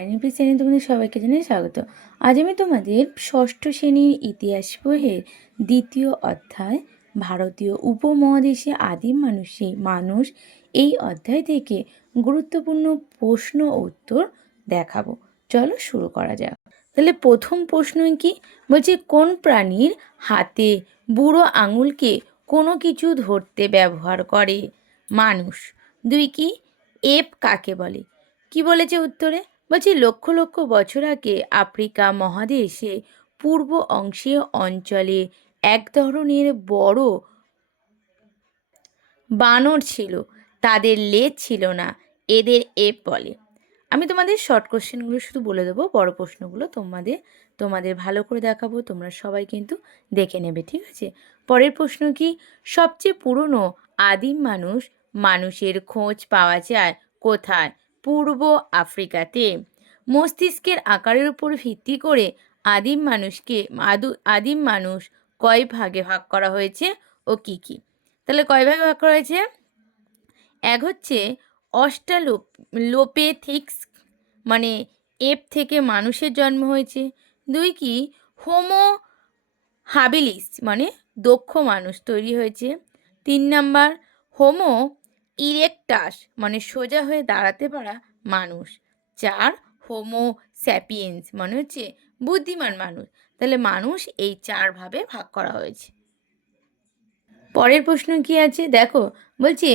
INP চ্যানেলে তোমাদের সবাইকে জানাই স্বাগত। আজ আমি তোমাদের ষষ্ঠ শ্রেণীর ইতিহাস বইয়ের দ্বিতীয় অধ্যায় ভারতীয় উপমহাদেশে আদিম মানুষ এই অধ্যায় থেকে গুরুত্বপূর্ণ প্রশ্ন ও উত্তর দেখাবো। চলো শুরু করা যাক। তাহলে প্রথম প্রশ্ন কি বলছে, কোন প্রাণীর হাতে বুড়ো আঙুলকে কোনো কিছু ধরতে ব্যবহার করে? মানুষ। দুই, কি এপ কাকে বলে? কি বলেছে উত্তরে? বলছি লক্ষ লক্ষ বছর আগে আফ্রিকা মহাদেশে পূর্ব অঞ্চলে এক ধরনের বড় বানর ছিল। তাদের লেজ ছিল না, এদের এপ বলে। আমি তোমাদের শর্ট কোশ্চেনগুলো শুধু বলে দেবো, বড় প্রশ্নগুলো তোমাদের ভালো করে দেখাবো, তোমরা সবাই কিন্তু দেখে নেবে, ঠিক আছে? পরের প্রশ্ন কি, সবচেয়ে পুরনো আদিম মানুষের খোঁজ পাওয়া যায় কোথায়? পূর্ব আফ্রিকাতে। মস্তিষ্কের আকারের উপর ভিত্তি করে আদিম মানুষ কয় ভাগে ভাগ করা হয়েছে ও কি কি? তাহলে কয় ভাগে ভাগ করা হয়েছে? এক হচ্ছে অস্ট্রালোপেথিক্স, মানে এপ থেকে মানুষের জন্ম হয়েছে। দুই, কি হোমো হাবিলিস, মানে দক্ষ মানুষ তৈরি হয়েছে। 3 নাম্বার হোমো ইরেক্টাস, মানে সোজা হয়ে দাঁড়াতে পারা মানুষ। 4, হোমো স্যাপিয়েন্স, মানে হচ্ছে বুদ্ধিমান মানুষ। তাহলে মানুষ এই 4 ভাবে ভাগ করা হয়েছে। পরের প্রশ্ন কি আছে দেখো, বলছে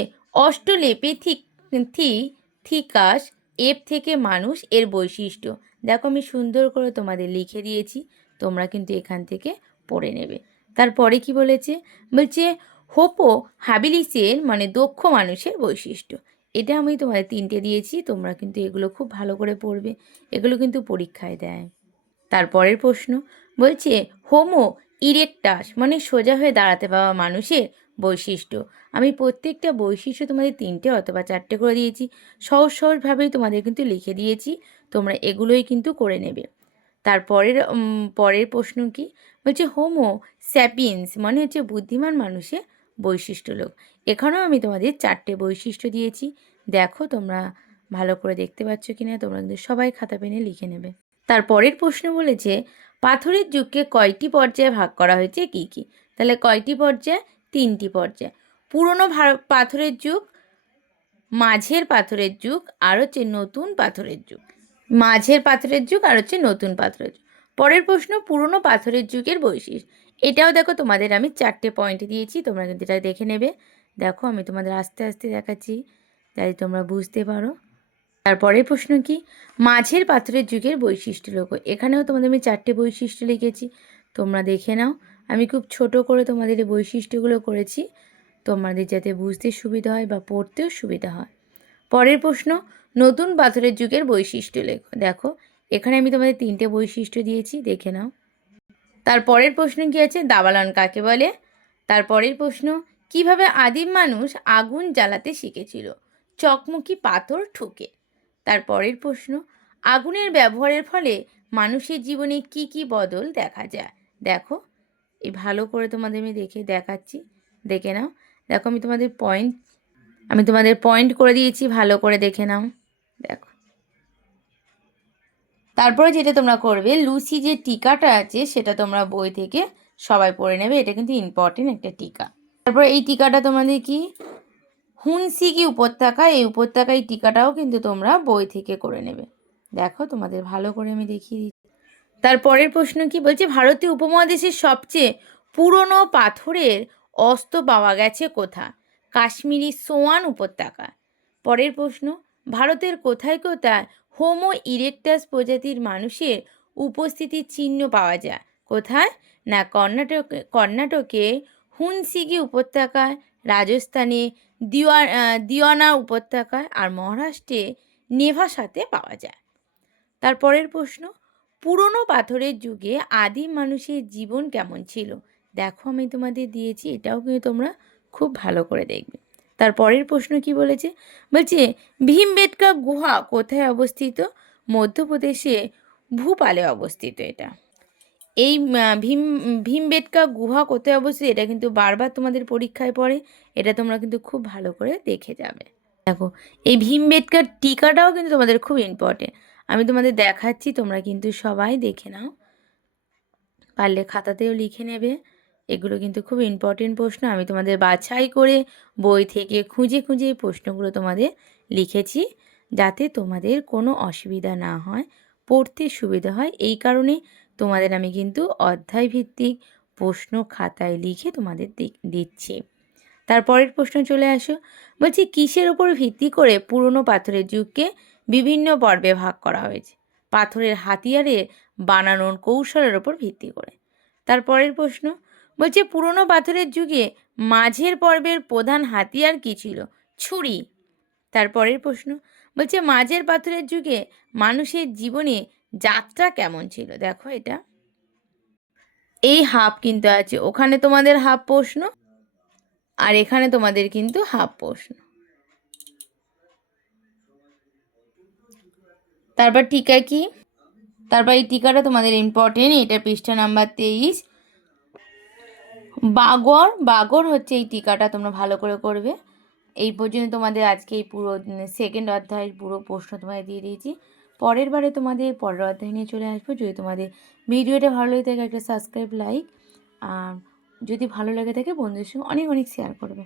অস্ট্রালোপিথিকাস এপ থেকে মানুষ এর বৈশিষ্ট্য। দেখো আমি সুন্দর করে তোমাদের লিখে দিয়েছি, তোমরা কিন্তু এখান থেকে পড়ে নেবে। তারপরে কি বলেছে? বলছে হোপো হ্যাবিলিসের, মানে দক্ষ মানুষের বৈশিষ্ট্য। এটা আমি তোমাদের 3টে দিয়েছি, তোমরা কিন্তু এগুলো খুব ভালো করে পড়বে, এগুলো কিন্তু পরীক্ষায় দেয়। তারপরের প্রশ্ন বলছে হোমো ইরেক্টাস, মানে সোজা হয়ে দাঁড়াতে পাওয়া মানুষের বৈশিষ্ট্য। আমি প্রত্যেকটা বৈশিষ্ট্য তোমাদের 3টে অথবা 4টে করে দিয়েছি, সহজভাবেই তোমাদের কিন্তু লিখে দিয়েছি, তোমরা এগুলোই কিন্তু করে নেবে। পরের প্রশ্ন কি বলছে, হোমো স্যাপিয়েন্স, মানে হচ্ছে বুদ্ধিমান মানুষের বৈশিষ্ট্য লোক। এখানেও আমি তোমাদের 4টে বৈশিষ্ট্য দিয়েছি, দেখো তোমরা ভালো করে দেখতে পাচ্ছ কিনা, তোমরা কিন্তু সবাই খাতা পেনে লিখে নেবে। তারপরের প্রশ্ন বলেছে পাথরের যুগকে কয়টি পর্যায়ে ভাগ করা হয়েছে কি কি? তাহলে কয়টি পর্যায়ে? 3টি পর্যায়ে। পুরনো পাথরের যুগ, মাঝের পাথরের যুগ, আর হচ্ছে নতুন পাথরের যুগ। মাঝের পাথরের যুগ আর হচ্ছে নতুন পাথরের যুগ। পরের প্রশ্ন পুরনো পাথরের যুগের বৈশিষ্ট্য। এটাও দেখো তোমাদের আমি 4টে পয়েন্ট দিয়েছি, তোমরা কিন্তু এটা দেখে নেবে। দেখো আমি তোমাদের আস্তে আস্তে দেখাচ্ছি যাতে তোমরা বুঝতে পারো। তারপরের প্রশ্ন কি মাঝের পাথরের যুগের বৈশিষ্ট্য লেখো। এখানেও তোমাদের আমি 4টে বৈশিষ্ট্য লিখেছি, তোমরা দেখে নাও। আমি খুব ছোট করে তোমাদের এই বৈশিষ্ট্যগুলো করেছি, তোমাদের যাতে বুঝতে সুবিধা হয় বা পড়তেও সুবিধা হয়। পরের প্রশ্ন নতুন পাথরের যুগের বৈশিষ্ট্য লেখো। দেখো এখানে আমি তোমাদের 3টে বৈশিষ্ট্য দিয়েছি, দেখে নাও। তারপরের প্রশ্ন কি আছে, দাবানল কাকে বলে? তারপরের প্রশ্ন কিভাবে আদিম মানুষ আগুন জ্বালাতে শিখেছিল? চকমকি পাথর ঠুকে। তারপরের প্রশ্ন আগুনের ব্যবহারের ফলে মানুষের জীবনে কি কি বদল দেখা যায়? দেখো এই ভালো করে তোমাদের আমি দেখাচ্ছি, দেখে নাও। দেখো আমি তোমাদের পয়েন্ট করে দিয়েছি, ভালো করে দেখে নাও। দেখো তারপরে যেটা তোমরা করবে, লুসি যে টিকাটা আছে সেটা তোমরা বই থেকে সবাই পড়ে নেবে, এটা কিন্তু ইম্পর্টেন্ট একটা টিকা। তারপর এই টিকাটা তোমাদের কি হুনসিকি উপত্যকা, এই উপত্যকায় টিকাটাও কিন্তু তোমরা বই থেকে করে নেবে। দেখো তোমাদের ভালো করে আমি দেখিয়ে দিচ্ছি। তারপরের প্রশ্ন কি বলছে, ভারতীয় উপমহাদেশের সবচেয়ে পুরনো পাথরের অস্ত্র পাওয়া গেছে কোথা? কাশ্মীরি সোয়ান উপত্যকা। পরের প্রশ্ন ভারতের কোথায় কোথায় হোমো ইরেক্টাস প্রজাতির মানুষের উপস্থিতির চিহ্ন পাওয়া যায়? কোথায় না কর্ণাটকে হুনসিগি উপত্যকায়, রাজস্থানে দিওয়ানা উপত্যকায়, আর মহারাষ্ট্রে নেভাসাতে পাওয়া যায়। তারপরের প্রশ্ন পুরনো পাথরের যুগে আদিম মানুষের জীবন কেমন ছিল? দেখো আমি তোমাদের দিয়েছি, এটাও কিন্তু তোমরা খুব ভালো করে দেখবে। তারপরের প্রশ্ন কি বলেছে? বলছে ভীমবেটকা গুহা কোথায় অবস্থিত? মধ্যপ্রদেশে ভূপালে অবস্থিত এটা। এই ভীমবেটকা গুহা কোথায় অবস্থিত, এটা কিন্তু বারবার তোমাদের পরীক্ষায় পড়ে, এটা তোমরা কিন্তু খুব ভালো করে দেখে যাবে। দেখো এই ভীমবেটকার টিকাটাও কিন্তু তোমাদের খুব ইম্পর্টেন্ট। আমি তোমাদের দেখাচ্ছি, তোমরা কিন্তু সবাই দেখে নাও, পারলে খাতাতেও লিখে নেবে। এগুলো কিন্তু খুব ইম্পর্টেন্ট প্রশ্ন। আমি তোমাদের বাছাই করে বই থেকে খুঁজে খুঁজে এই প্রশ্নগুলো তোমাদের লিখেছি, যাতে তোমাদের কোনো অসুবিধা না হয়, পড়তে সুবিধা হয়। এই কারণে তোমাদের আমি কিন্তু অধ্যায়ভিত্তিক প্রশ্ন খাতায় লিখে তোমাদের দিচ্ছি। তারপরের প্রশ্ন চলে আসো। বলছি, কিসের ওপর ভিত্তি করে পুরনো পাথরের যুগকে বিভিন্ন পর্বে ভাগ করা হয়েছে? পাথরের হাতিয়ারে বানানোর কৌশলের ওপর ভিত্তি করে। তারপরের প্রশ্ন বলছে, পুরনো পাথরের যুগে মাঝের পর্বের প্রধান হাতিয়ার কী ছিল? ছুরি। তারপরের প্রশ্ন বলছে, মাঝের পাথরের যুগে মানুষের জীবনে যাত্রা কেমন ছিল? দেখো এটা, এই হাফ কিন্তু আছে, ওখানে তোমাদের হাফ প্রশ্ন আর এখানে তোমাদের কিন্তু হাফ প্রশ্ন। তারপর টিকা কি? তারপর এই টিকাটা তোমাদের ইম্পর্টেন্ট, এটা পৃষ্ঠা নাম্বার 23। বাগর হচ্ছে এই টিকাটা, তোমরা ভালো করে করবে। এই পর্যন্ত তোমাদের আজকে এই পুরো সেকেন্ড অধ্যায়ের পুরো প্রশ্ন তোমাদের দিয়ে দিয়েছি। পরের বারে তোমাদের পরের অধ্যায় নিয়ে চলে আসবো। যদি তোমাদের ভিডিওটা ভালো লেগে থাকে একটা সাবস্ক্রাইব, লাইক, আর যদি ভালো লেগে থাকে বন্ধুদের সঙ্গে অনেক অনেক শেয়ার করবে।